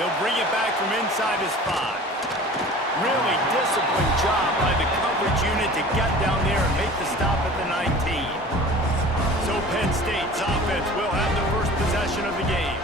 He'll bring it back from inside his 5. Really disciplined job by the coverage unit to get down there and make the stop at the 19. So Penn State's offense will have the first possession of the game.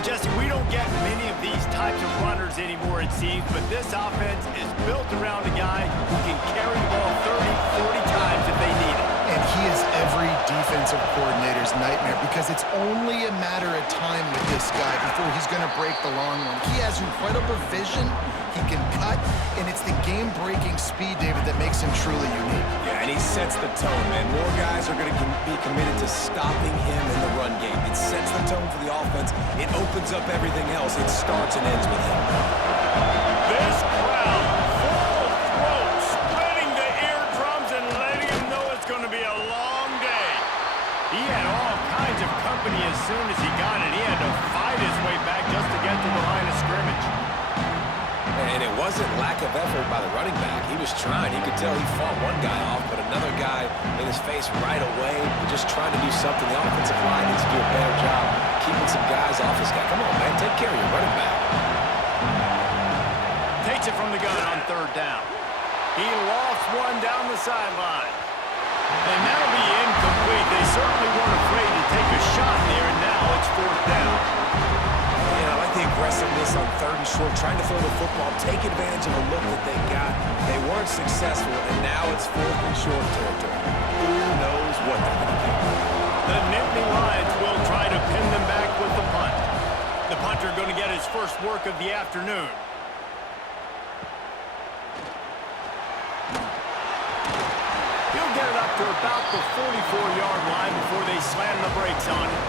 Jesse, we don't get many of these types of runners anymore, it seems, but this offense is built around a guy who can carry the ball 30, 40 times if they need it. And he is every defensive coordinator's nightmare because it's only a matter of time with this guy before he's going to break the long one. He has incredible vision. He can cut, and it's the game-breaking speed, David, that makes him truly unique. Yeah, and he sets the tone, man. More guys are going to be committed to stopping him in the run game. It sets the tone for the offense. It opens up everything else. It starts and ends with him. This crowd, full throat, spreading the eardrums and letting him know it's going to be a long day. He had all kinds of company as soon as he got it. He had to fight his way back just to get to the line of scrimmage. And it wasn't lack of effort by the running back. He was trying. He could tell he fought one guy off, but another guy in his face right away, just trying to do something. The offensive line needs to do a better job keeping some guys off this guy. Come on, man. Take care of your running back. Takes it from the gun on 3rd down. He lofts one down the sideline. And that'll be incomplete. They certainly weren't afraid to take a shot there, and now it's 4th down. Yeah, I like the aggressiveness on 3rd and short, trying to throw the football, take advantage of a look that they got. They weren't successful, and now it's 4th and short territory. Who knows what they're going to do? The Nittany Lions will try to pin them back with the punt. The punter going to get his first work of the afternoon. He'll get it up to about the 44-yard line before they slam the brakes on it.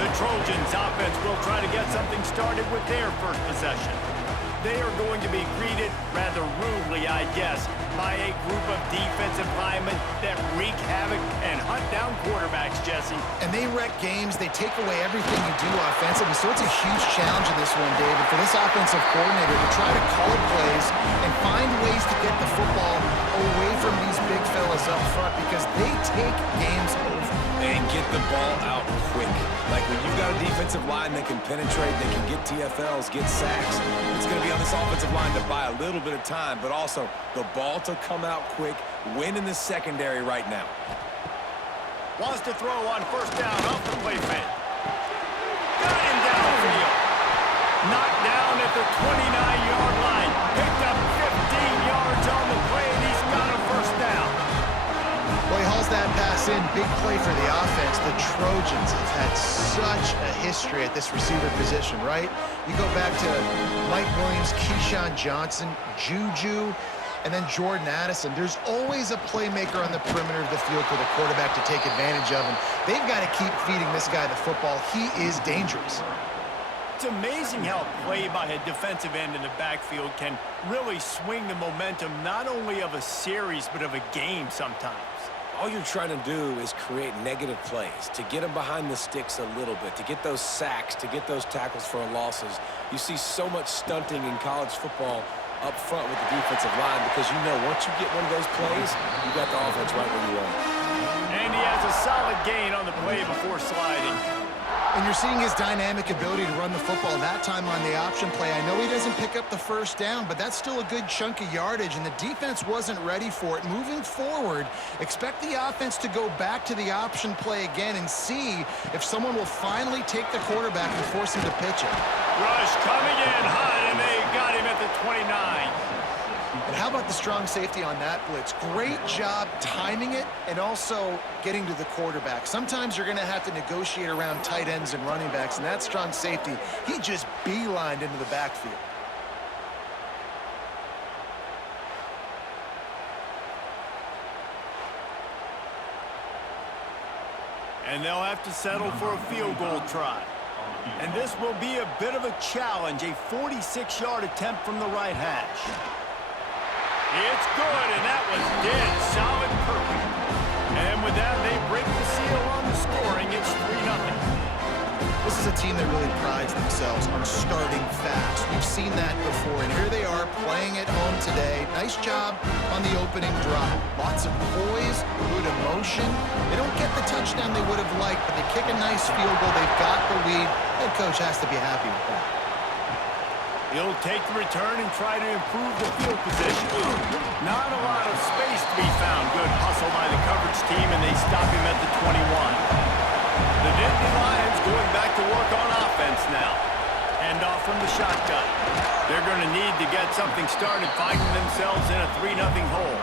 The Trojans' offense will try to get something started with their first possession. They are going to be greeted rather rudely, I guess, by a group of defensive linemen that wreak havoc and hunt down quarterbacks, Jesse. And they wreck games. They take away everything you do offensively. So it's a huge challenge in this one, David, for this offensive coordinator to try to call plays and find ways to get the football away from these big fellas up front because they take games over. And get the ball out quick. Like when you've got a defensive line that can penetrate, they can get TFLs, get sacks, it's going to be on this offensive line to buy a little bit of time, but also the ball to come out quick, win in the secondary right now. Wants to throw on 1st down off the play fake. Got him downfield. Knocked down at the 29-yard line. Picked up 15 yards on the play, and he's got a 1st down. Well, he hauls that pass in. Big play for the offense. The Trojans have had such a history at this receiver position, right? You go back to Mike Williams, Keyshawn Johnson, Juju, and then Jordan Addison. There's always a playmaker on the perimeter of the field for the quarterback to take advantage of, and they've got to keep feeding this guy the football. He is dangerous. It's amazing how play by a defensive end in the backfield can really swing the momentum not only of a series but of a game sometimes. All you're trying to do is create negative plays, to get them behind the sticks a little bit, to get those sacks, to get those tackles for losses. You see so much stunting in college football up front with the defensive line because you know once you get one of those plays, you got the offense right where you want. And he has a solid gain on the play before sliding. And you're seeing his dynamic ability to run the football that time on the option play. I know he doesn't pick up the 1st down, but that's still a good chunk of yardage, and the defense wasn't ready for it. Moving forward, expect the offense to go back to the option play again and see if someone will finally take the quarterback and force him to pitch it. Rush coming in hot, and they got him at the 29. And how about the strong safety on that blitz? Great job timing it and also getting to the quarterback. Sometimes you're going to have to negotiate around tight ends and running backs, and that strong safety, he just beelined into the backfield. And they'll have to settle for a field goal try. And this will be a bit of a challenge, a 46-yard attempt from the right hash. It's good, and that was dead solid perfect. And with that, they break the seal on the scoring. It's 3-0. This is a team that really prides themselves on starting fast. We've seen that before, and here they are playing at home today. Nice job on the opening drive. Lots of poise, good emotion. They don't get the touchdown they would have liked, but they kick a nice field goal. They've got the lead. Head coach has to be happy with that. He'll take the return and try to improve the field position. Not a lot of space to be found. Good hustle by the coverage team, and they stop him at the 21. The Nittany Lions going back to work on offense now. Hand off from the shotgun. They're going to need to get something started, finding themselves in a 3-0 hole.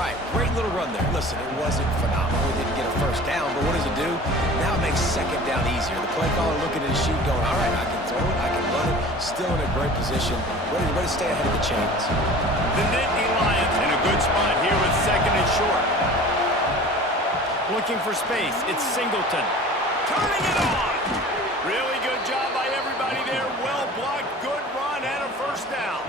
All right, great little run there. Listen, it wasn't phenomenal. He didn't get a first down, but what does it do? Now it makes second down easier. The play caller looking at his sheet going, all right, I can throw it, I can run it. Still in a great position. Ready to stay ahead of the chains. The Nittany Lions in a good spot here with second and short. Looking for space. It's Singleton. Turning it on. Really good job by everybody there. Well blocked, good run, and a first down.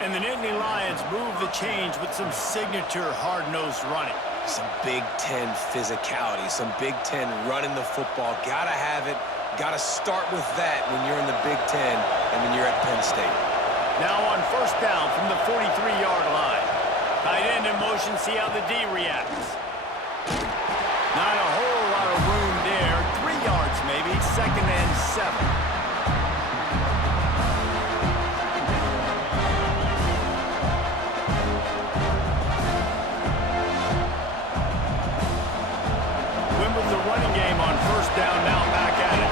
And the Nittany Lions move the change with some signature hard-nosed running. Some Big Ten physicality, some Big Ten running the football. Gotta have it. Gotta start with that when you're in the Big Ten and when you're at Penn State. Now on first down from the 43-yard line. Tight end in motion, see how the D reacts. Not a whole lot of room there. 3 yards maybe, second and 7. The running game on first down, now back at it.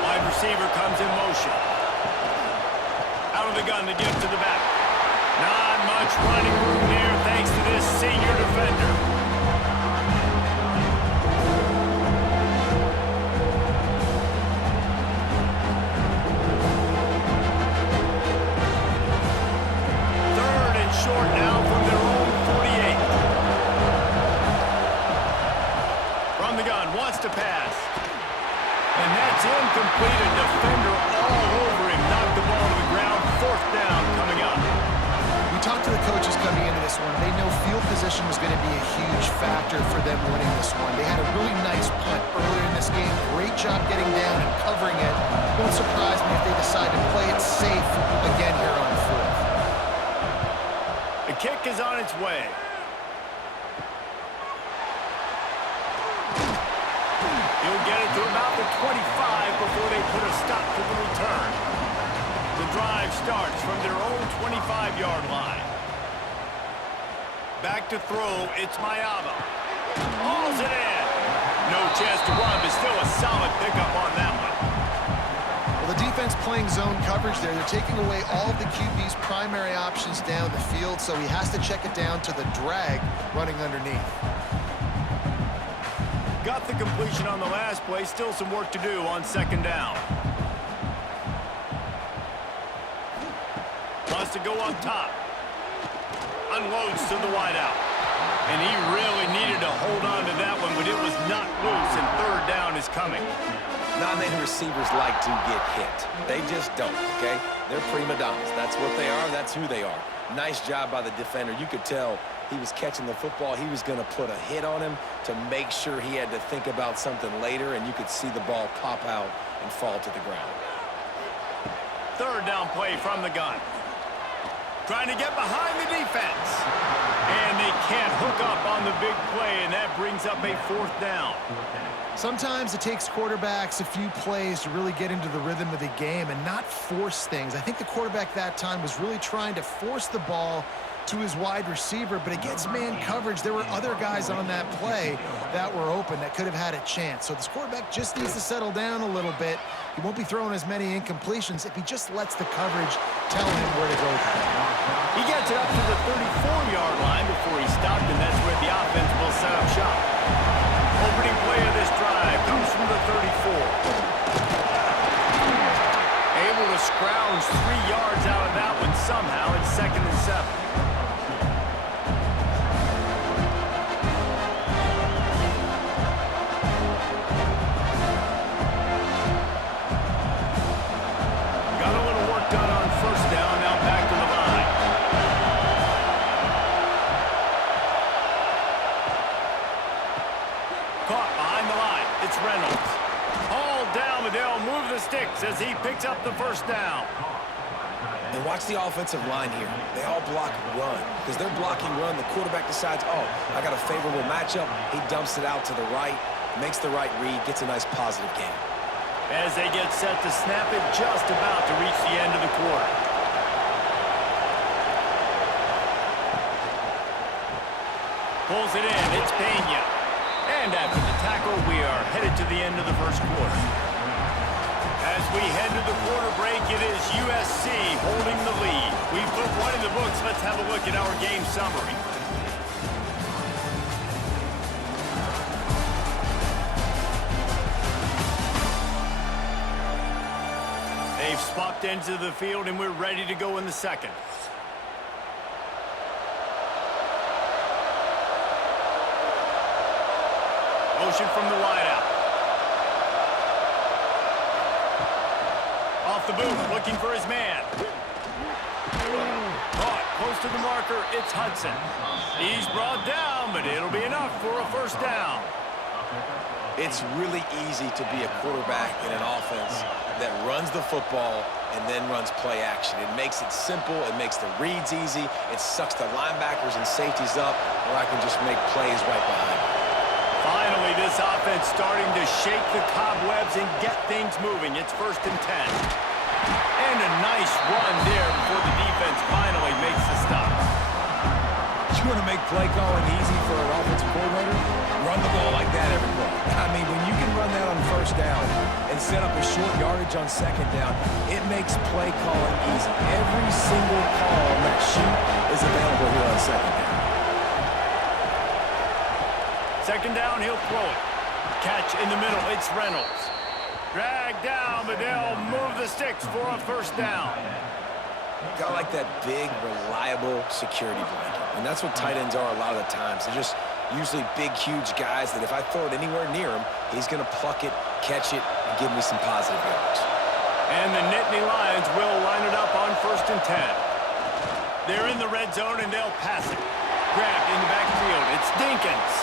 Wide receiver comes in motion. Out of the gun, the give to the back. Not much running room there thanks to this senior defender. Third and short now from their own 48. From the gun, wants to pass. And that's incomplete. A defender all over him. Knocked the ball to the ground. Fourth down coming up. We talked to the coaches coming into this one. They know field position was going to be a huge factor for them winning this one. They had a really nice punt earlier in this game. Great job getting down and covering it. Won't surprise me if they decide to play it safe again here on fourth. The kick is on its way. He'll get it to about the 25 before they put a stop to the return. The drive starts from their own 25-yard line. Back to throw, it's Mayava. Hauls it in. No chance to run, but still a solid pickup on that one. Well, the defense playing zone coverage there. They're taking away all of the QB's primary options down the field, so he has to check it down to the drag running underneath. Got the completion on the last play. Still some work to do on second down. Wants to go up top. Unloads to the wideout. And he really needed to hold on to that one, but it was not loose, and third down is coming. Non-native receivers like to get hit. They just don't, okay? They're prima donnas. That's what they are. That's who they are. Nice job by the defender. You could tell he was catching the football. He was going to put a hit on him to make sure he had to think about something later, and you could see the ball pop out and fall to the ground. Third down play from the gun. Trying to get behind the defense. And they can't hook up on the big play, and that brings up a fourth down. Sometimes it takes quarterbacks a few plays to really get into the rhythm of the game and not force things. I think the quarterback that time was really trying to force the ball to his wide receiver, but against man coverage, there were other guys on that play that were open that could have had a chance. So this quarterback just needs to settle down a little bit. He won't be throwing as many incompletions if he just lets the coverage tell him where to go. He gets it up to the 34-yard line before he stopped, and that's where the offense will set up shop. Opening play of this drive comes from the 34. Able to scrounge 3 yards out of that one somehow. It's second and 7. As he picks up the first down. And watch the offensive line here. They all block run. Because they're blocking run, the quarterback decides, oh, I got a favorable matchup. He dumps it out to the right, makes the right read, gets a nice positive gain. as they get set to snap it just about to reach the end of the quarter. Pulls it in. It's Penn. And after the tackle, we are headed to the end of the first quarter. As we head to the quarter break, it is USC holding the lead. We've put one in the books. Let's have a look at our game summary. They've swapped ends of the field, and we're ready to go in the second. Motion from the wideout. Off the boot, looking for his man. Caught, close to the marker, it's Hudson. He's brought down, but it'll be enough for a first down. It's really easy to be a quarterback in an offense that runs the football and then runs play action. It makes it simple. It makes the reads easy. It sucks the linebackers and safeties up, where I can just make plays right behind them. Finally, this offense starting to shake the cobwebs and get things moving. It's 1st and 10. And a nice run there before the defense finally makes the stop. You want to make play calling easy for an offensive coordinator? Run the ball like that every play. I mean, when you can run that on first down and set up a short yardage on second down, it makes play calling easy. Every single call on that sheet is available here on second down. Second down, he'll throw it. Catch in the middle, it's Reynolds. Drag down, but they'll move the sticks for a first down. Got like that big, reliable security blanket. And that's what tight ends are a lot of the times. They're just usually big, huge guys that if I throw it anywhere near him, he's going to pluck it, catch it, and give me some positive yards. And the Nittany Lions will line it up on 1st and 10. They're in the red zone, and they'll pass it. Grabbed in the backfield. It's Dinkins.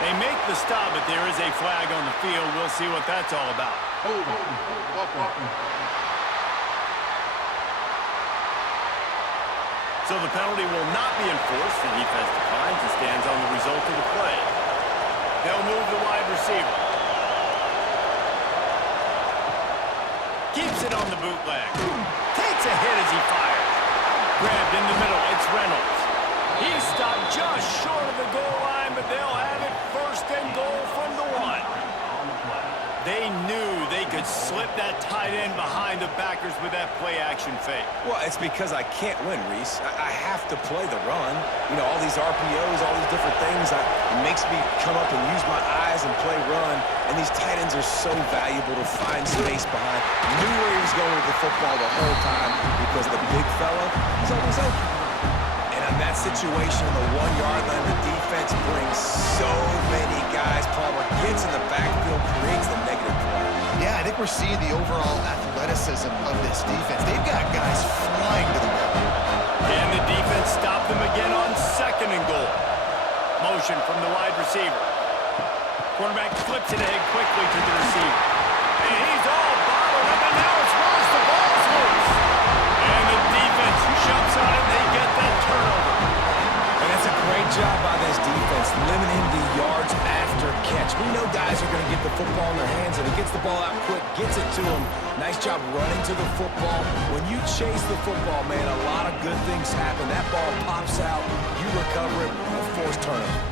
They make the stop, but there is a flag on the field. We'll see what that's all about. So the penalty will not be enforced. The defense declines and stands on the result of the play. They'll move the wide receiver. Keeps it on the bootleg. Takes a hit as he fires. Grabbed in the middle. It's Reynolds. He's stopped just short of the goal line, but they'll have it 1st and goal from the 1. They knew they could slip that tight end behind the backers with that play-action fake. Well, it's because I can't win, Reese. I have to play the run. You know, all these RPOs, all these different things, it makes me come up and use my eyes and play run. And these tight ends are so valuable to find space behind. Knew where he was going with the football the whole time because the big fella is always open. In that situation, the 1-yard line, the defense brings so many guys. Palmer gets in the backfield, creates the negative play. Yeah, I think we're seeing the overall athleticism of this defense. They've got guys flying to the ball. And the defense stopped them again on 2nd and goal. Motion from the wide receiver. Quarterback flips it ahead quickly to the receiver. And he's all bottled up, and now it's lost. The ball's loose. And the defense jumps on it. They get that turnover. And that's a great job by this defense, limiting the yards after catch. We know guys are going to get the football in their hands, and he gets the ball out quick, gets it to him. Nice job running to the football. When you chase the football, man, a lot of good things happen. That ball pops out, you recover it, a forced turnover.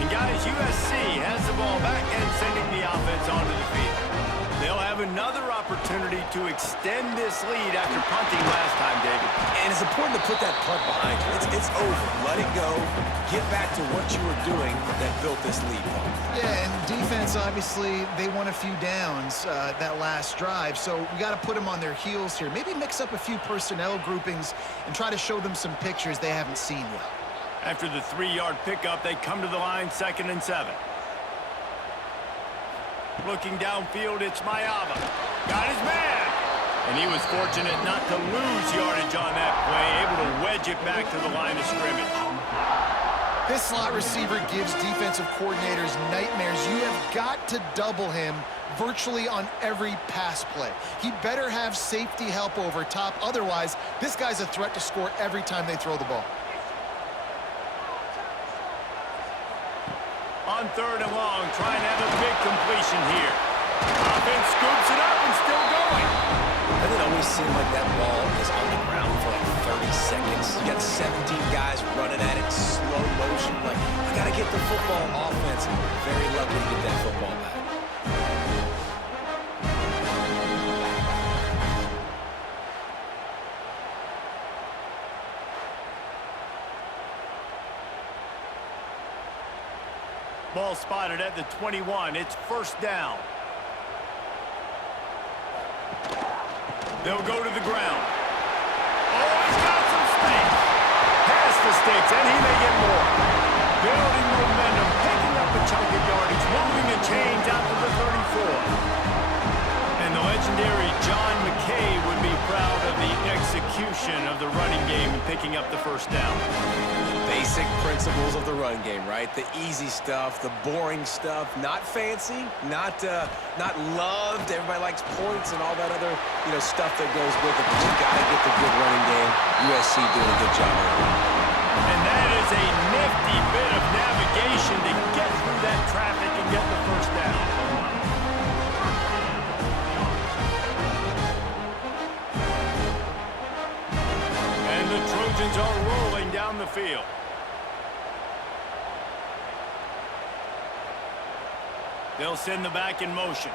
And guys, USC has the ball back and sending the offense onto the field. They'll have another opportunity to extend this lead after punting last time, David. And it's important to put that punt behind you. It's over. Let it go. Get back to what you were doing that built this lead. Yeah, and defense, obviously, they won a few downs that last drive, so we got to put them on their heels here. Maybe mix up a few personnel groupings and try to show them some pictures they haven't seen yet. After the 3-yard pickup, they come to the line 2nd and 7. Looking downfield, it's Mayava. Got his man. And he was fortunate not to lose yardage on that play, able to wedge it back to the line of scrimmage. This slot receiver gives defensive coordinators nightmares. You have got to double him virtually on every pass play. He better have safety help over top. Otherwise, this guy's a threat to score every time they throw the ball. On 3rd and long, trying to have a big completion here. Offense scoops it up and still going. Doesn't it always seem like that ball is on the ground for like 30 seconds? You got 17 guys running at it, slow motion. Like, I got to get the football. Offense, very lucky to get that football back. Ball spotted at the 21. It's first down. They'll go to the ground. Oh, he's got some space. Past the sticks, and he may get more. Building momentum, picking up a chunk of yardage, moving the chains out to the 34. And the legendary John McKay would be proud of the execution of the running game and picking up the first down. Basic principles of the run game, right? The easy stuff, the boring stuff, not fancy, not loved. Everybody likes points and all that other, stuff that goes with it. But you got to get the good running game. USC doing a good job of it. And that is a nifty bit of navigation to get through that traffic and get the first down. And the Trojans are rolling down the field. They'll send the back in motion.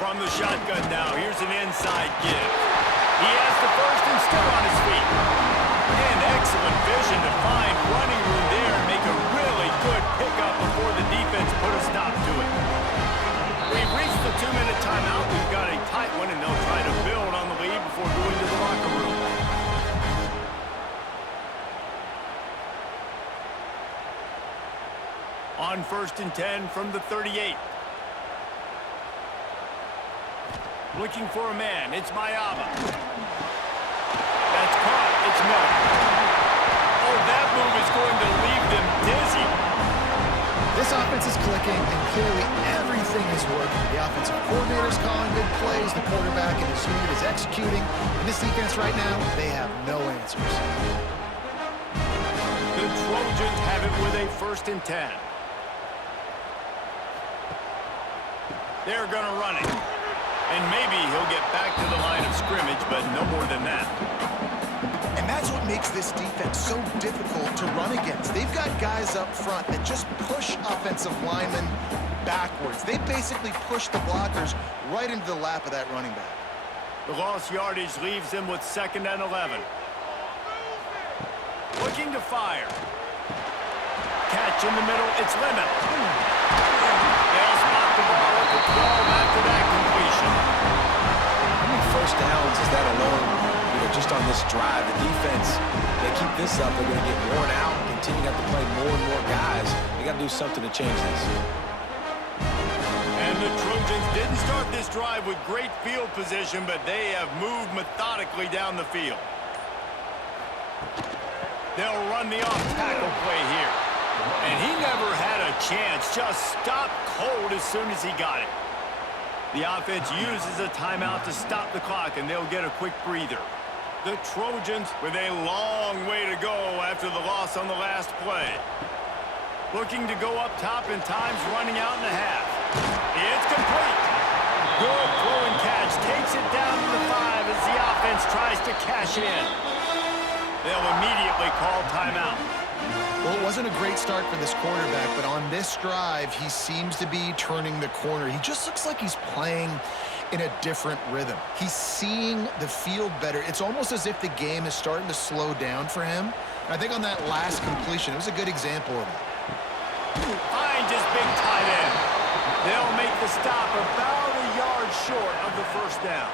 From the shotgun now, here's an inside give. He has the first and still on his feet. And excellent vision to find running room there and make a really good pickup before the defense put a stop to it. We've reached the 2-minute timeout. We've got a tight one, and they'll try to build on the lead before going to the locker room. On 1st and 10 from the 38. Looking for a man. It's Mayaba. That's caught. It's Miller. Oh, that move is going to leave them dizzy. This offense is clicking, and clearly everything is working. The offensive coordinator's calling good plays. The quarterback and his unit is executing. And this defense right now, they have no answers. The Trojans have it with a 1st and 10. They're going to run it. And maybe he'll get back to the line of scrimmage, but no more than that. And that's what makes this defense so difficult to run against. They've got guys up front that just push offensive linemen backwards. They basically push the blockers right into the lap of that running back. The lost yardage leaves them with 2nd and 11. Looking to fire. Catch in the middle. It's Lemon. They'll spot the ball at the 12 after that completion. How many first downs is that alone? Just on this drive, the defense, they keep this up, they're going to get worn out, continue to have to play more and more guys. They got to do something to change this. And the Trojans didn't start this drive with great field position, but they have moved methodically down the field. They'll run the off-tackle play here. And he never had a chance, just stopped cold as soon as he got it. The offense uses a timeout to stop the clock, and they'll get a quick breather. The Trojans with a long way to go after the loss on the last play. Looking to go up top, and time's running out in the half. It's complete. Good throw and catch. Takes it down to the 5 as the offense tries to cash in. They'll immediately call timeout. Well, it wasn't a great start for this quarterback, but on this drive, he seems to be turning the corner. He just looks like he's playing in a different rhythm. He's seeing the field better. It's almost as if the game is starting to slow down for him. And I think on that last completion, it was a good example of it. Finds his big tight end. They'll make the stop about a yard short of the first down.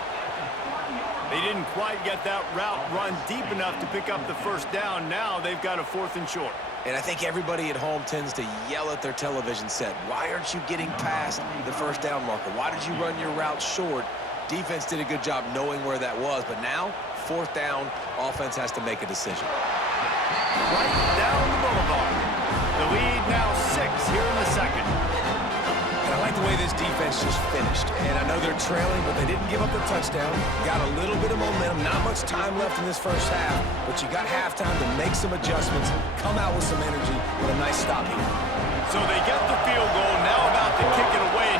They didn't quite get that route run deep enough to pick up the first down. Now they've got a 4th and short. And I think everybody at home tends to yell at their television set. Why aren't you getting past the first down marker? Why did you run your route short? Defense did a good job knowing where that was. But now, 4th down, offense has to make a decision. Right down the boulevard. The lead now 6 here in the 2nd. And I like the way this defense just finished. And I know they're trailing, but they didn't give up the touchdown. Got a little bit of momentum. Not much time left in this first half, but you got halftime to make some adjustments, come out with some energy with a nice stop here. So they get the field goal, now about to kick it away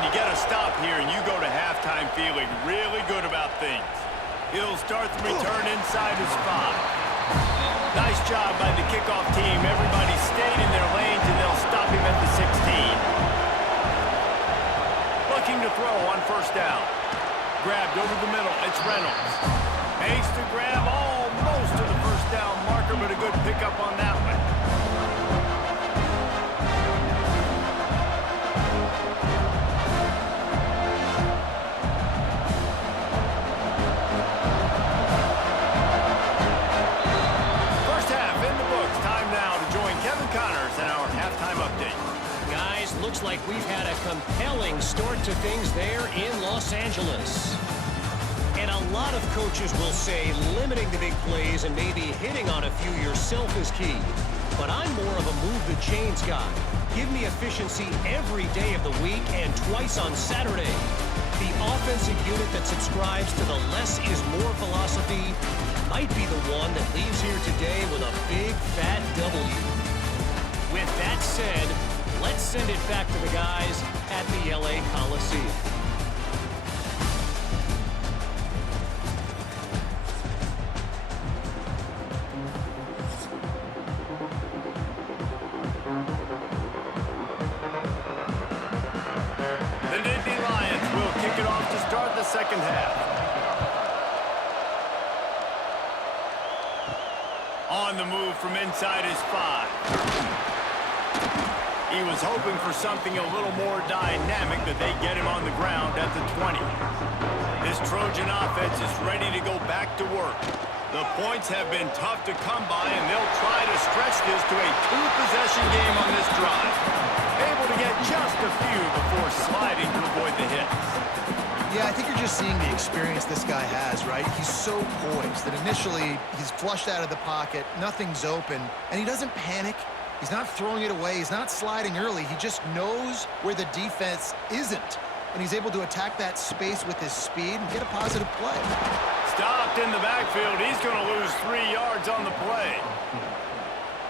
He'll start the return inside his 5. Nice job by the kickoff team. Everybody stayed in their lanes, and they'll stop him at the 16. Looking to throw on first down. Grabbed over the middle. It's Reynolds. Makes the grab almost to the first down marker, but a good pickup on that one. Looks like we've had a compelling start to things there in Los Angeles. And a lot of coaches will say limiting the big plays and maybe hitting on a few yourself is key. But I'm more of a move the chains guy. Give me efficiency every day of the week and twice on Saturday. The offensive unit that subscribes to the less is more philosophy might be the one that leaves here today with a big fat W. With that said, let's send it back to the guys at the LA Coliseum. The Nittany Lions will kick it off to start the second half. On the move from inside his 5. He was hoping for something a little more dynamic, but they get him on the ground at the 20. This Trojan offense is ready to go back to work. The points have been tough to come by, and they'll try to stretch this to a 2-possession game on this drive. Able to get just a few before sliding to avoid the hits. Yeah, I think you're just seeing the experience this guy has, right? He's so poised that initially he's flushed out of the pocket, nothing's open, and he doesn't panic. He's not throwing it away. He's not sliding early. He just knows where the defense isn't. And he's able to attack that space with his speed and get a positive play. Stopped in the backfield. He's going to lose 3 yards on the play.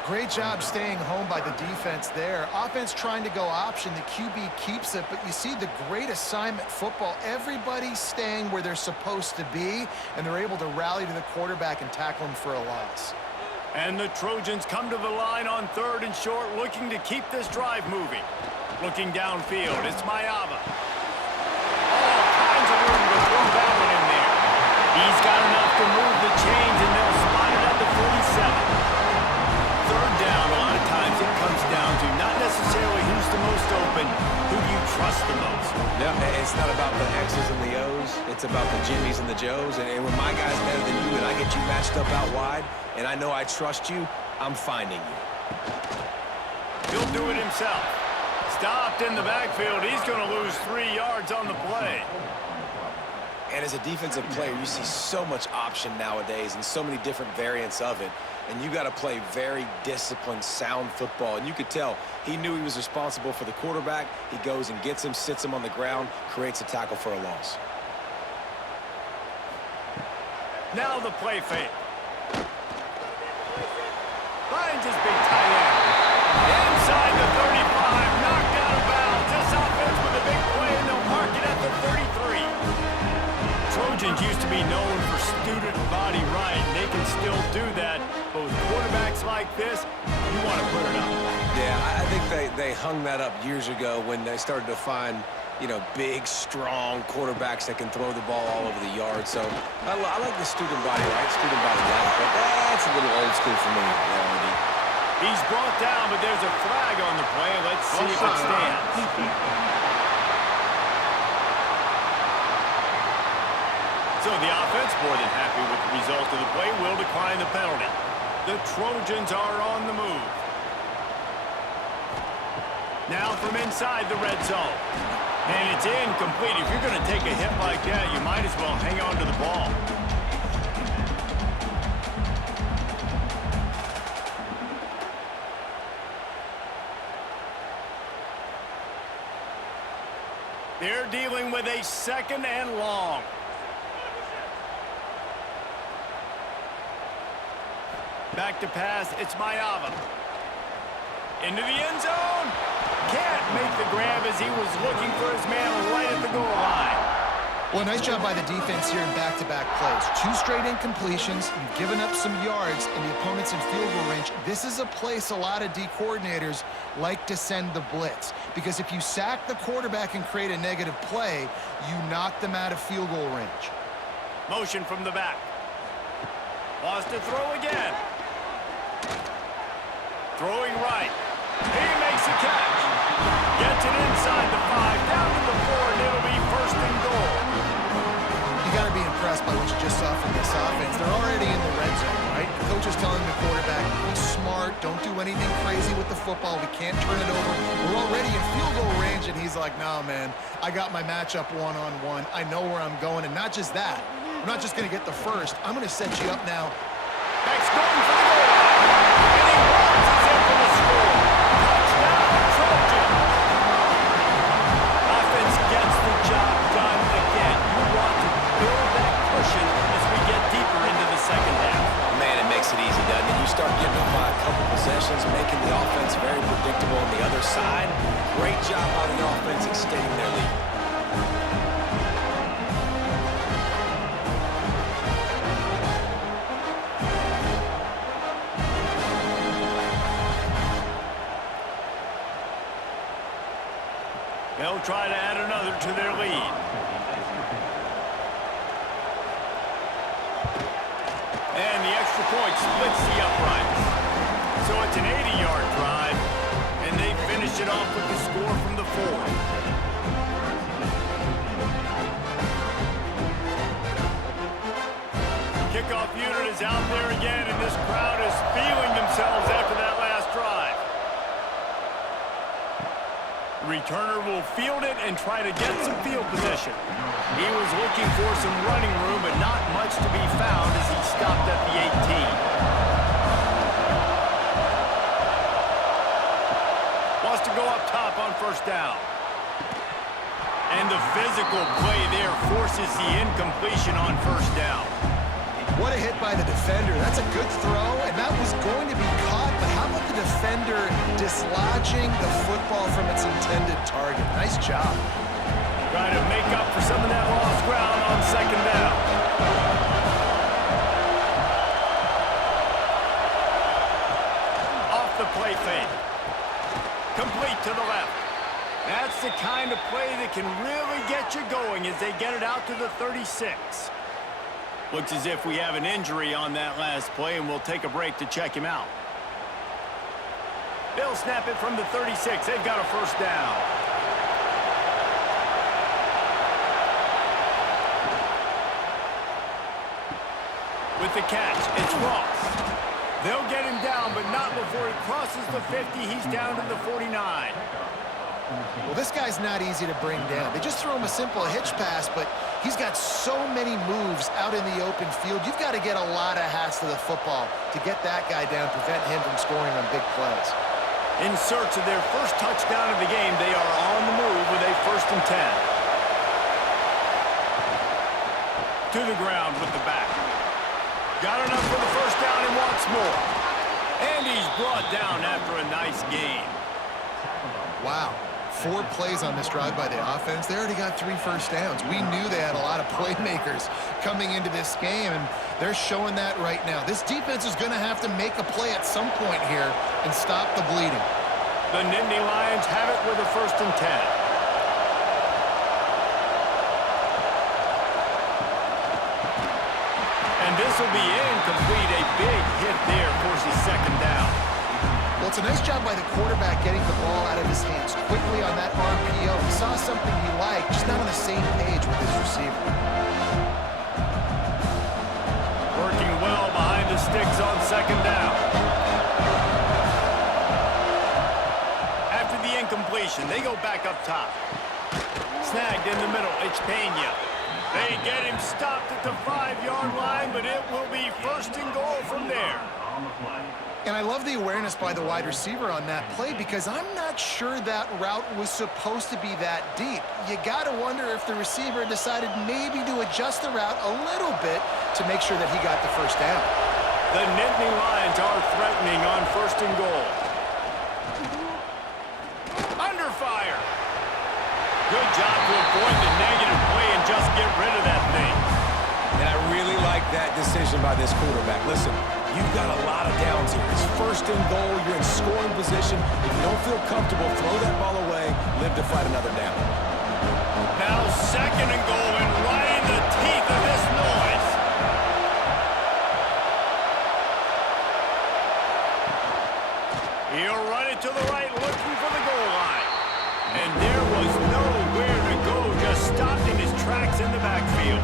Great job staying home by the defense there. Offense trying to go option. The QB keeps it, but you see the great assignment football. Everybody's staying where they're supposed to be, and they're able to rally to the quarterback and tackle him for a loss. And the Trojans come to the line on 3rd and short, looking to keep this drive moving. Looking downfield, it's Mayava. All kinds of room to throw that one in there. He's got enough to move the chains, and they'll spot it at the 47. 3rd down, a lot of times it comes down to not necessarily who's the most open, who do you trust the most. Yeah, it's not about the X's and the O's. It's about the Jimmys and the Joes. And when my guy's better than you and I get you matched up out wide, and I know I trust you, I'm finding you. He'll do it himself. Stopped in the backfield. He's going to lose 3 yards on the play. And as a defensive player, you see so much option nowadays and so many different variants of it. And you got to play very disciplined, sound football. And you could tell he knew he was responsible for the quarterback. He goes and gets him, sits him on the ground, creates a tackle for a loss. Now the play fake. Finds his big tight end. Inside the 35, knocked out of bounds. This offense with a big play, and they'll mark it at the 33. Trojans used to be known for student body right, and they can still do that. But with quarterbacks like this, you want to put it up. Yeah, I think they hung that up years ago when they started to find, you know, big, strong quarterbacks that can throw the ball all over the yard. So I like the student body right, student body left, but that's a little old school for me. He's brought down, but there's a flag on the play. Let's see if it stands. So the offense, more than happy with the result of the play, will decline the penalty. The Trojans are on the move. Now from inside the red zone. And it's incomplete. If you're going to take a hit like that, you might as well hang on to the ball. They're dealing with a 2nd and long. Back to pass, it's Mayava. Into the end zone. Can't make the grab as he was looking for his man right at the goal line. Well, nice job by the defense here in back-to-back plays. 2 straight incompletions. You've given up some yards, and the opponent's in field goal range. This is a place a lot of D coordinators like to send the blitz, because if you sack the quarterback and create a negative play, you knock them out of field goal range. Motion from the back. Wants to throw again. Throwing right. He makes a catch. Gets it inside the 5, down to the 4, and it'll be first and goal. You got to be impressed by what you just saw from this offense. They're already in the red zone, right? The coach is telling the quarterback, be smart, don't do anything crazy with the football. We can't turn it over. We're already in field goal range, and he's like, nah, man, I got my matchup one-on-one. I know where I'm going, and not just that. I'm not just going to get the first. I'm going to set you up now. Max going for the goal line. And he runs us in for the score. Touchdown, Trojans. Offense gets the job done again. You want to build that cushion as we get deeper into the second half. Man, it makes it easy, doesn't it? You start getting up by a couple possessions, making the offense very predictable on the other side. Great job by the offense extending their lead. They'll try to add another to their lead. And the extra point splits the uprights. So it's an 80-yard drive, and they finish it off with the score from the 4. Kickoff unit is out there again, and this crowd is feeling themselves after that last drive. The returner will field it and try to get some field position. He was looking for some running room, but not much to be found as he stopped at the 18. Wants to go up top on first down. And the physical play there forces the incompletion on first down. What a hit by the defender. That's a good throw, and that was going to be caught, but how about the defender dislodging the football from its intended target? Nice job. Trying to make up for some of that lost ground on second down. Off the play fake. Complete to the left. That's the kind of play that can really get you going as they get it out to the 36. Looks as if we have an injury on that last play, and we'll take a break to check him out. They'll snap it from the 36. They've got a first down. With the catch, it's Ross. They'll get him down, but not before he crosses the 50. He's down to the 49. Well, this guy's not easy to bring down. They just throw him a simple hitch pass, but he's got so many moves out in the open field. You've got to get a lot of hats to the football to get that guy down, prevent him from scoring on big plays. In search of their first touchdown of the game, they are on the move with a 1st and 10. To the ground with the back. Got enough for the first down and wants more. And he's brought down after a nice gain. Wow. 4 plays on this drive by the offense. They already got 3 first downs. We knew they had a lot of playmakers coming into this game, and they're showing that right now. This defense is going to have to make a play at some point here and stop the bleeding. The Nittany Lions have it with a 1st and 10. And this will be incomplete. A big hit there forces second down. Well, it's a nice job by the quarterback getting the ball out of his hands quickly on that RPO. He saw something he liked, just not on the same page with his receiver. Working well behind the sticks on second down. After the incompletion, they go back up top. Snagged in the middle, it's Pena. They get him stopped at the 5-yard line, but it will be 1st and goal from there. And I love the awareness by the wide receiver on that play, because I'm not sure that route was supposed to be that deep. You got to wonder if the receiver decided maybe to adjust the route a little bit to make sure that he got the first down. The Nittany Lions are threatening on 1st and goal. Under fire. Good job to avoid the negative play and just get rid of that thing. And I really like that decision by this quarterback. Listen, you've got a lot of downs here. It's first and goal. You're in scoring position. If you don't feel comfortable, throw that ball away. Live to fight another down. Now second and goal, and right in the teeth of this noise. He'll run it to the right, looking for the goal line. And there was nowhere to go, just stopped in his tracks in the backfield.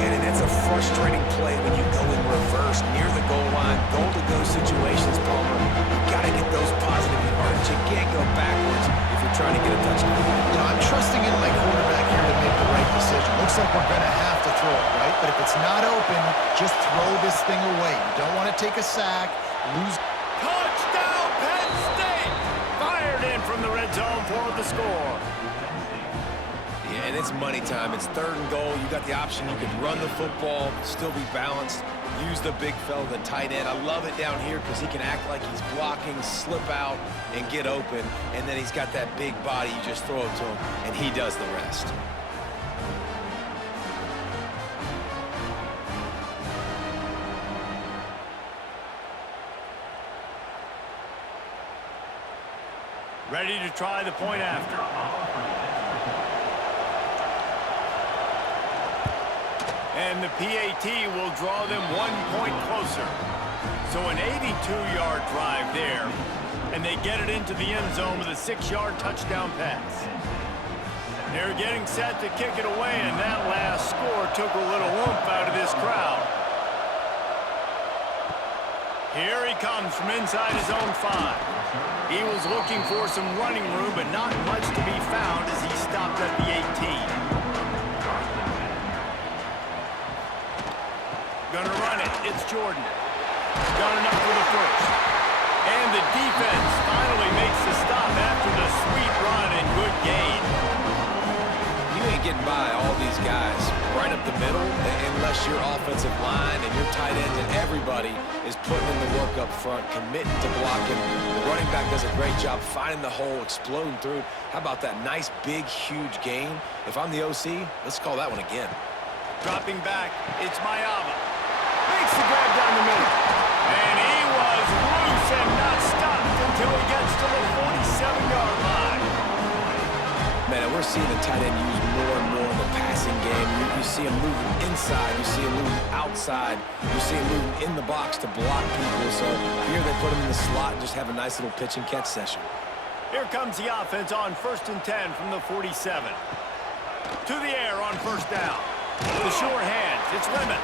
Man, and that's a frustrating play when you go in reverse near the goal line, goal-to-go situations, Palmer. You've got to get those positive yards. You can't go backwards if you're trying to get a touchdown. You know, I'm trusting in my quarterback here to make the right decision. Looks like we're going to have to throw it, right? But if it's not open, just throw this thing away. You don't want to take a sack, lose. Touchdown, Penn State! Fired in from the red zone for the score. Yeah, and it's money time. It's third and goal. You got the option. You can run the football, still be balanced, use the big fella, the tight end. I love it down here because he can act like he's blocking, slip out, and get open. And then he's got that big body. You just throw it to him, and he does the rest. Ready to try the point after. And the PAT will draw them 1 point closer. So an 82-yard drive there, and they get it into the end zone with a 6-yard touchdown pass. They're getting set to kick it away, and that last score took a little oomph out of this crowd. Here he comes from inside his own 5. He was looking for some running room, but not much to be found as he stopped at the 18. Gonna run it. It's Jordan. Got enough for the first. And the defense finally makes the stop after the sweet run and good gain. You ain't getting by all these guys right up the middle unless your offensive line and your tight ends and everybody is putting in the work up front, committing to blocking. The running back does a great job finding the hole, exploding through. How about that nice, big, huge gain? If I'm the OC, let's call that one again. Dropping back, it's Mayava. Makes the grab down the middle. And he was loose and not stopped until he gets to the 47-yard line. Man, we're seeing the tight end used more and more in the passing game. You see him moving inside. You see him moving outside. You see him moving in the box to block people. So here they put him in the slot and just have a nice little pitch and catch session. Here comes the offense on 1st and 10 from the 47. To the air on 1st down. The sure hands. It's Lemon.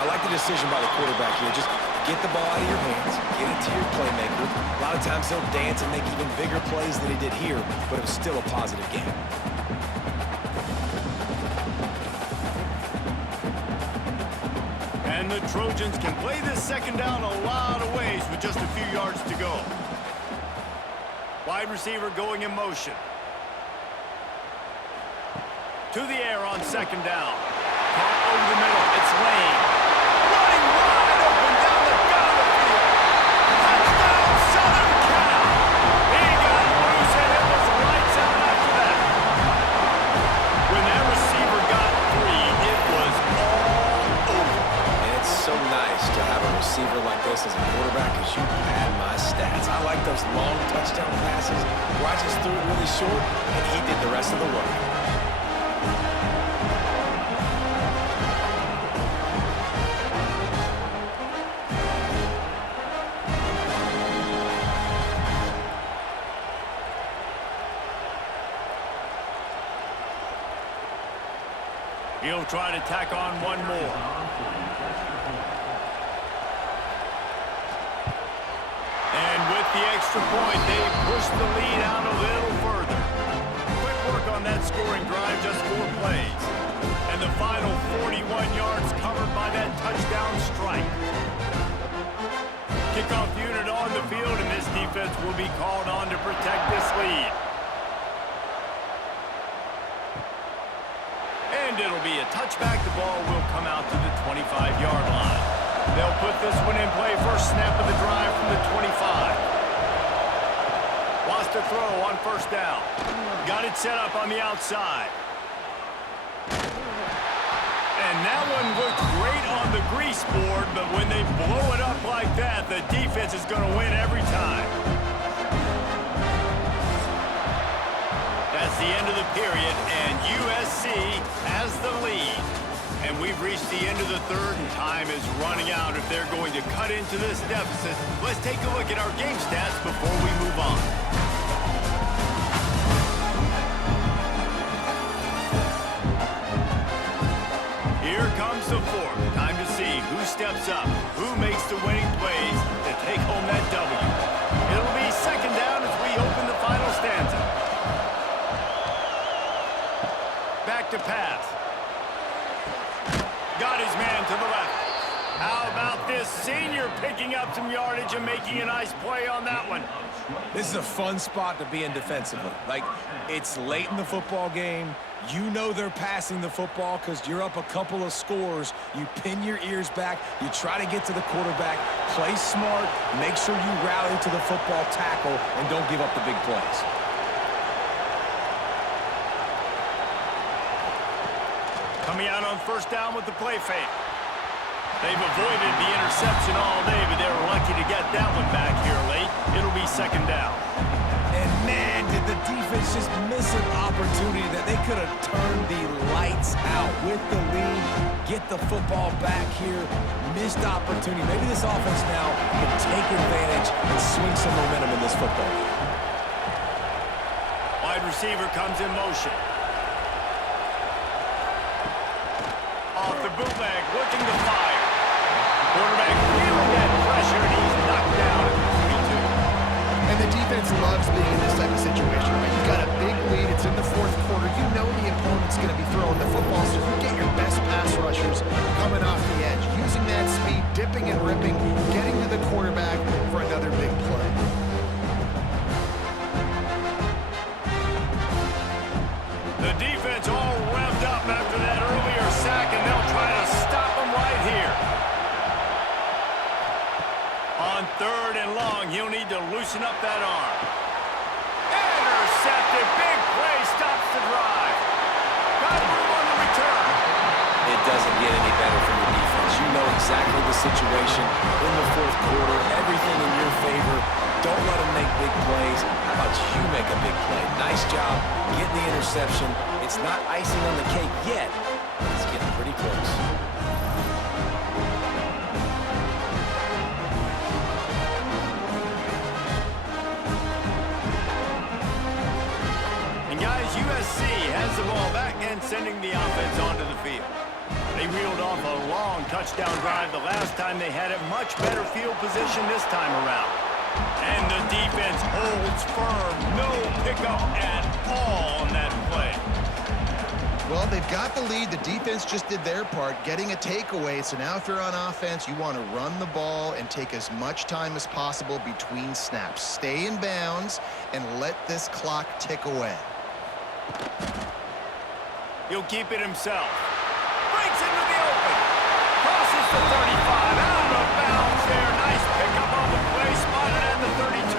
I like the decision by the quarterback here. Just get the ball out of your hands, get it to your playmaker. A lot of times he'll dance and make even bigger plays than he did here, but it was still a positive game. And the Trojans can play this second down a lot of ways with just a few yards to go. Wide receiver going in motion. To the air on 2nd down. Caught over the middle. It's Lane. Running wide open down the gut of the field. Touchdown, Southern Cal. He got loose, and it was lights out after that. When that receiver got 3, it was all over. And it's so nice to have a receiver like this as a quarterback because you pad my stats. I like those long touchdown passes where I just threw it really short, and he did the rest of the work. He'll try to tack on one more. And with the extra point, they push the lead out a little further. Quick work on that scoring drive, just 4 plays. And the final 41 yards covered by that touchdown strike. Kickoff unit on the field, and this defense will be called on to protect this lead. And it'll be a touchback. The ball will come out to the 25-yard line. They'll put this one in play. First snap of the drive from the 25. Lost a throw on 1st down. Got it set up on the outside. And that one looked great on the grease board, but when they blow it up like that, the defense is going to win every time. That's the end of the period, and USC has the lead. And we've reached the end of the third, and time is running out if they're going to cut into this deficit. Let's take a look at our game stats before we move on. Here comes the fourth. Time to see who steps up, who makes the winning plays to take home that W. It'll be second down as we open the final stanza. Back to pass. Got his man to the left. How about this senior picking up some yardage and making a nice play on that one? This is a fun spot to be in defensively. Like, it's late in the football game. You know they're passing the football because you're up a couple of scores. You pin your ears back. You try to get to the quarterback. Play smart. Make sure you rally to the football tackle and don't give up the big plays. Coming out on first down with the play fake. They've avoided the interception all day, but they were lucky to get that one back here late. It'll be second down. And man, did the defense just miss an opportunity that they could have turned the lights out with the lead, get the football back here. Missed opportunity. Maybe this offense now can take advantage and swing some momentum in this football game. Wide receiver comes in motion. Off the bootleg, looking to fire. Quarterback feeling that pressure, and he's knocked down at the 22. And the defense loves being in this type of situation, right? You've got a big lead. It's in the fourth quarter. You know the opponent's going to be throwing the football, so you get your best pass rushers coming off the edge, using that speed, dipping and ripping, getting to the quarterback for another big play. The defense all revved up after that earlier sack, and they'll try to stop him right here. On third and long, he'll need to loosen up that arm. Intercepted. Big play stops the drive. Got room on the return. It doesn't get any better from your defense. You know exactly the situation in the fourth quarter. Everything in your favor. Don't let them make big plays. How about you make a big play? Nice job getting the interception. It's not icing on the cake yet, but it's getting pretty close. And guys, USC has the ball back and sending the offense onto the field. They reeled off a long touchdown drive the last time they had it. Much better field position this time around. And the defense holds firm. No pickup at all on that play. Well, they've got the lead. The defense just did their part, getting a takeaway. So now if you're on offense, you want to run the ball and take as much time as possible between snaps. Stay in bounds and let this clock tick away. He'll keep it himself. Breaks into the open. Crosses the 35. Out of bounds there. Nice pickup on the play. Spotted at the 32.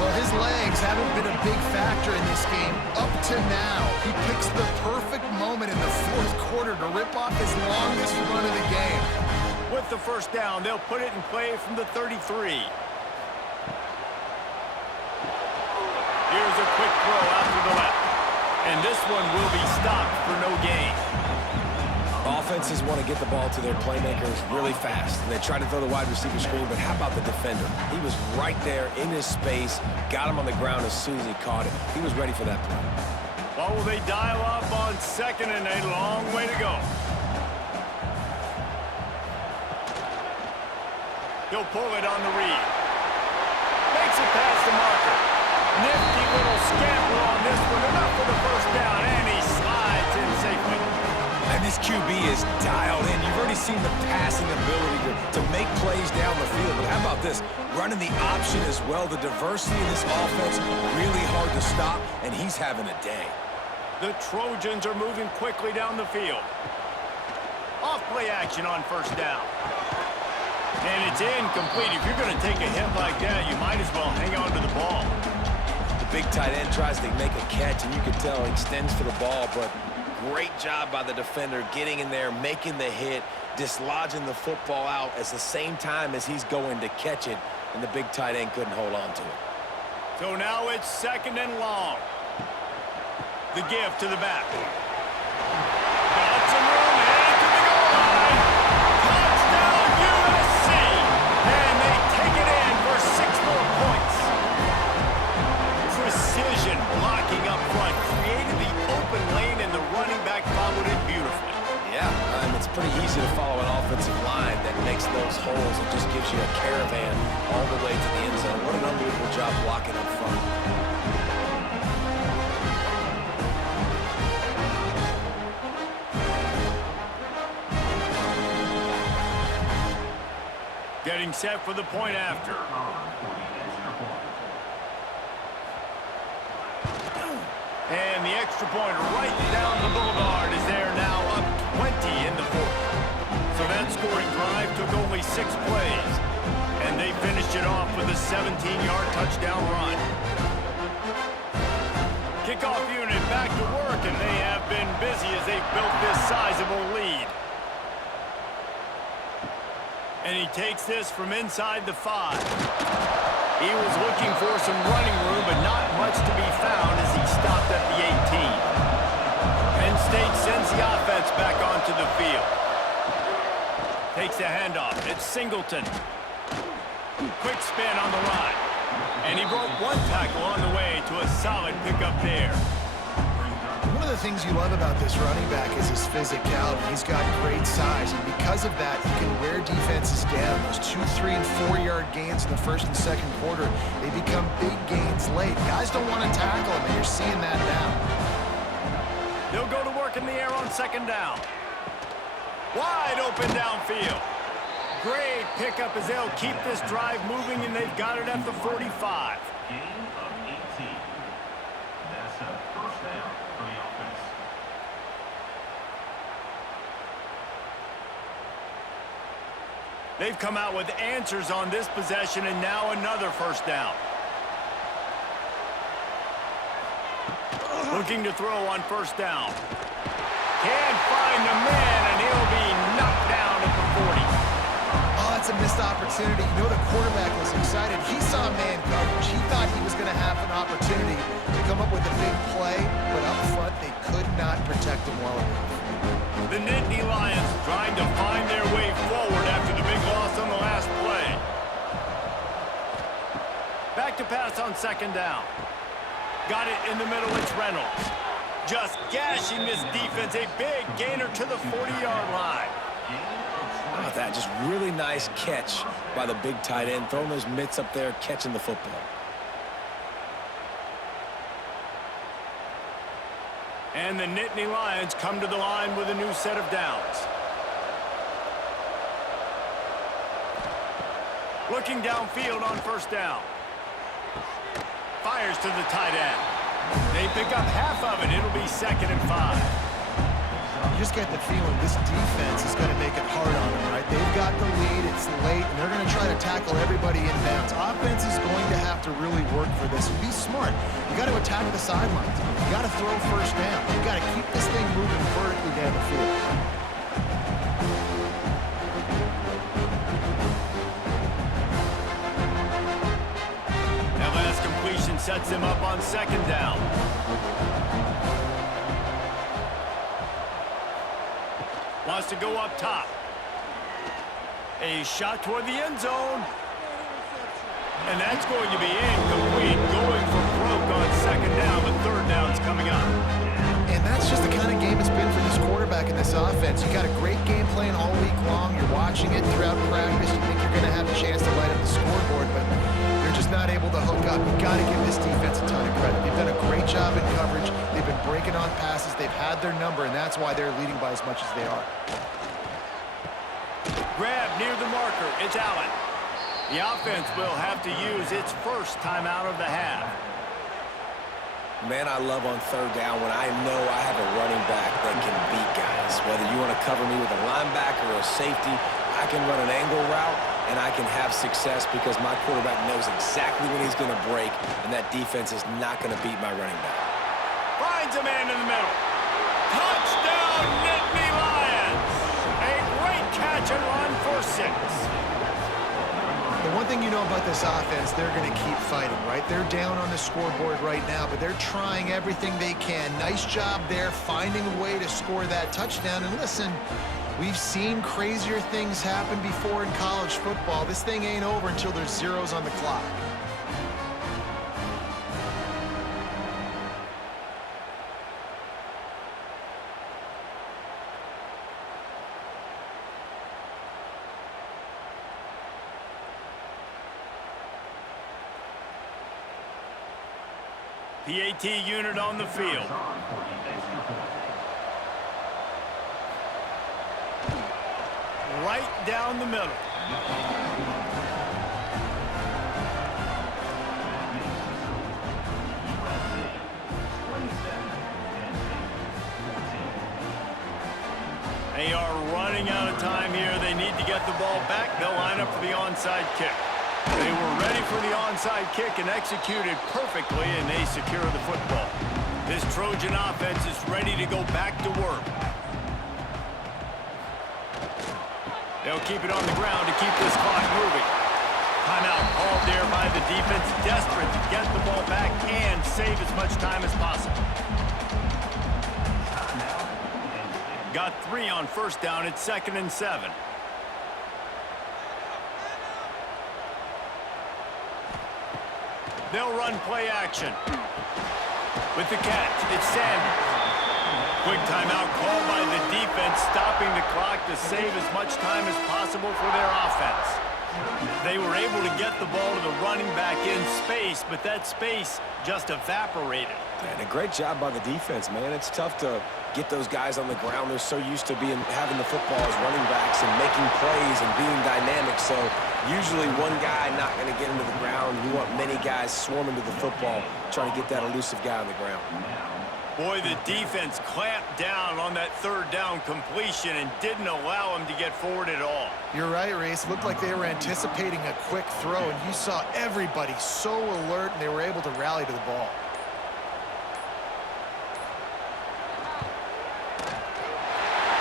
Well, his legs haven't been a big factor in this game up to now. He picks the perfect moment in the fourth quarter to rip off his longest run of the game. With the first down, they'll put it in play from the 33. Here's a quick throw out to the left. And this one will be stopped for no gain. Offenses want to get the ball to their playmakers really fast. And they try to throw the wide receiver screen, but how about the defender? He was right there in his space, got him on the ground as soon as he caught it. He was ready for that play. Well, will they dial up on second and a long way to go? He'll pull it on the read. Makes it past the marker. Nifty little scamper on this one. Enough for the first down, and he slides in safely. And this QB is dialed in. You've already seen the passing ability to make plays down the field. But how about this? Running the option as well. The diversity in this offense, really hard to stop, and he's having a day. The Trojans are moving quickly down the field. Off play action on first down. And it's incomplete. If you're going to take a hit like that, you might as well hang on to the ball. The big tight end tries to make a catch, and you can tell he extends for the ball, but Great job by the defender getting in there, making the hit, dislodging the football out at the same time as he's going to catch it, and the big tight end couldn't hold on to it. So now it's 2nd and long. The give to the back. Got some room, headed to the goal line. Touchdown, USC! And they take it in for 6 more points. Precision blocking up front created the open lane, and the running back followed it beautifully. Yeah, it's pretty easy to follow an offensive line that makes those holes. It just gives you a caravan all the way to the end zone. What an unbelievable job blocking up front. Getting set for the point after. And the extra point right down the boulevard is there now, up 20 in the 4th. So that scoring drive took only 6 plays, and they finished it off with a 17-yard touchdown run. Kickoff unit back to work, and they have been busy as they've built this sizable lead. And he takes this from inside the 5. He was looking for some running room, but not much to be found as he stopped at the 18. Penn State sends the offense back onto the field. Takes the handoff. It's Singleton. Quick spin on the line. And he broke 1 tackle on the way to a solid pickup there. One of the things you love about this running back is his physicality. He's got great size, and because of that, he can wear defenses down. Those 2-, 3-, and 4-yard gains in the 1st and 2nd quarter, they become big gains late. Guys don't want to tackle him, and you're seeing that now. They'll go to work in the air on 2nd down. Wide open downfield. Great pickup as they'll keep this drive moving, and they've got it at the 45. Gain of 18. That's a 1st down for the offense. They've come out with answers on this possession, and now another 1st down. Looking to throw on 1st down. Can't find the man, and he'll be knocked down at the 40. Oh, that's a missed opportunity. You know the quarterback was excited. He saw man coverage. He thought he was going to have an opportunity to come up with a big play, but up front they could not protect him well enough. The Nittany Lions trying to find their way forward after the big loss on the last play. Back to pass on 2nd down. Got it in the middle, it's Reynolds. Just gashing this defense, a big gainer to the 40-yard line. How about that? Just really nice catch by the big tight end, throwing those mitts up there, catching the football. And the Nittany Lions come to the line with a new set of downs. Looking downfield on 1st down. Fires to the tight end. They pick up half of it. It'll be 2nd and 5. You just get the feeling this defense is going to make it hard on them, right? They've got the lead, it's late, and they're going to try to tackle everybody in bounds. Offense is going to have to really work for this and be smart. You got to attack the sidelines. You got to throw 1st down. You got to keep this thing moving vertically down the field. That last completion sets him up on 2nd down. Wants to go up top. A shot toward the end zone. And that's going to be incomplete. Going for broke on 2nd down, but 3rd down's coming up. And that's just the kind of game it's been for this quarterback in this offense. You got a great game plan all week long. You're watching it throughout practice. You think you're going to have a chance to light up the scoreboard, but you're just not able to hook up. You got to give this defense a ton of credit. They've done a great job in coverage. They've been breaking on passes. They've had their number, and that's why they're leading by as much as they are. Grab near the marker. It's Allen. The offense will have to use its 1st timeout of the half. Man, I love on 3rd down when I know I have a running back that can beat guys. Whether you want to cover me with a linebacker or a safety, I can run an angle route, and I can have success because my quarterback knows exactly when he's going to break, and that defense is not going to beat my running back. Finds a man in the middle. Touchdown, Nittany Lions! A great catch and run for 6. The one thing you know about this offense, they're going to keep fighting, right? They're down on the scoreboard right now, but they're trying everything they can. Nice job there, finding a way to score that touchdown. And listen, we've seen crazier things happen before in college football. This thing ain't over until there's zeros on the clock. PAT unit on the field. Right down the middle. They are running out of time here. They need to get the ball back. They'll line up for the onside kick. They were ready for the onside kick and executed perfectly, and they secure the football. This Trojan offense is ready to go back to work. They'll keep it on the ground to keep this clock moving. Timeout called there by the defense, desperate to get the ball back and save as much time as possible. Got 3 on first down. It's 2nd and 7. They'll run play action. With the catch, it's Sanders. Quick timeout called by the defense, stopping the clock to save as much time as possible for their offense. They were able to get the ball to the running back in space, but that space just evaporated. And a great job by the defense, man. It's tough to get those guys on the ground. They're so used to having the football as running backs and making plays and being dynamic. So usually one guy not going to get into the ground. You want many guys swarming to the football, trying to get that elusive guy on the ground. Boy, the defense clamped down on that 3rd down completion and didn't allow him to get forward at all. You're right, Reese. It looked like they were anticipating a quick throw, and you saw everybody so alert, and they were able to rally to the ball.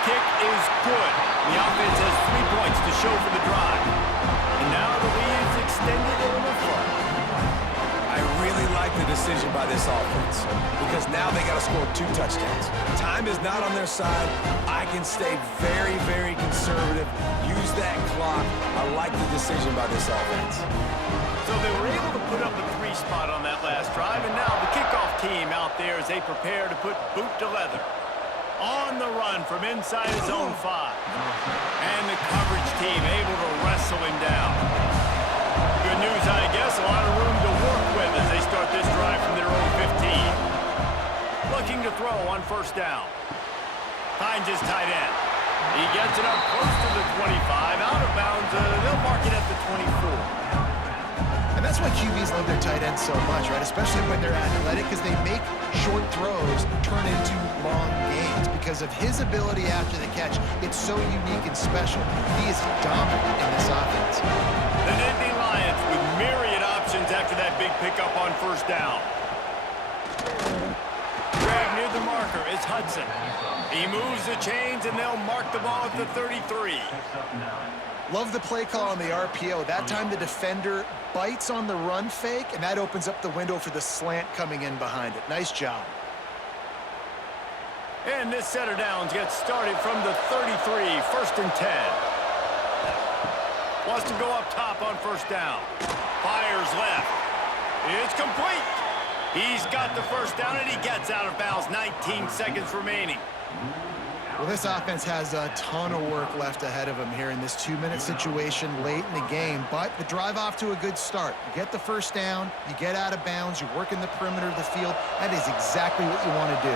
Kick is good. The offense has 3 points to show for the drive. And now the lead is extended a little further. I really like the decision by this offense because now they got to score 2 touchdowns. Time is not on their side. I can stay very, very conservative. Use that clock. I like the decision by this offense. So they were able to put up a 3 spot on that last drive, and now the kickoff team out there as they prepare to put boot to leather. On the run from inside his own 5. And the coverage team able to wrestle him down. Good news, I guess, a lot of room to work with as they start this drive from their own 15. Looking to throw on first down. Finds his tight end. He gets it up close to the 25. Out of bounds, they'll mark it at the 24. And that's why QBs love their tight ends so much, right? Especially when they're athletic, because they make short throws turn into long gains. Because of his ability after the catch, it's so unique and special. He is dominant in this offense. The Nittany Lions with myriad options after that big pickup on first down. Drag near the marker is Hudson. He moves the chains, and they'll mark the ball at the 33. Love the play call on the RPO. That time the defender bites on the run fake, and that opens up the window for the slant coming in behind it. Nice job. And this set of downs gets started from the 33, 1st and 10. Wants to go up top on first down. Fires left. It's complete. He's got the first down, and he gets out of bounds. 19 seconds remaining. Well, this offense has a ton of work left ahead of them here in this 2-minute situation late in the game, but the drive off to a good start. You get the first down, you get out of bounds, you work in the perimeter of the field. That is exactly what you want to do.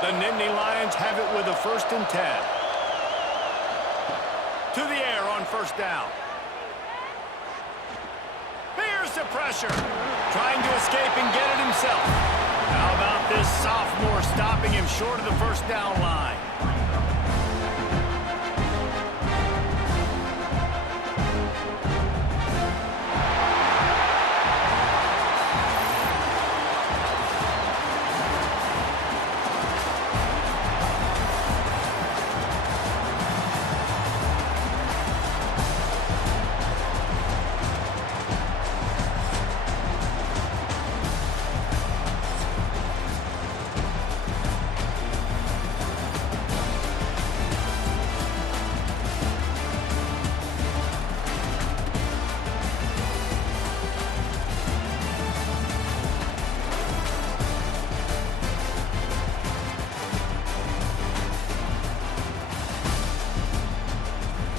The Nittany Lions have it with a 1st and 10. To the air on first down. Here's the pressure. Trying to escape and get it himself. How about this sophomore stopping him short of the first down line?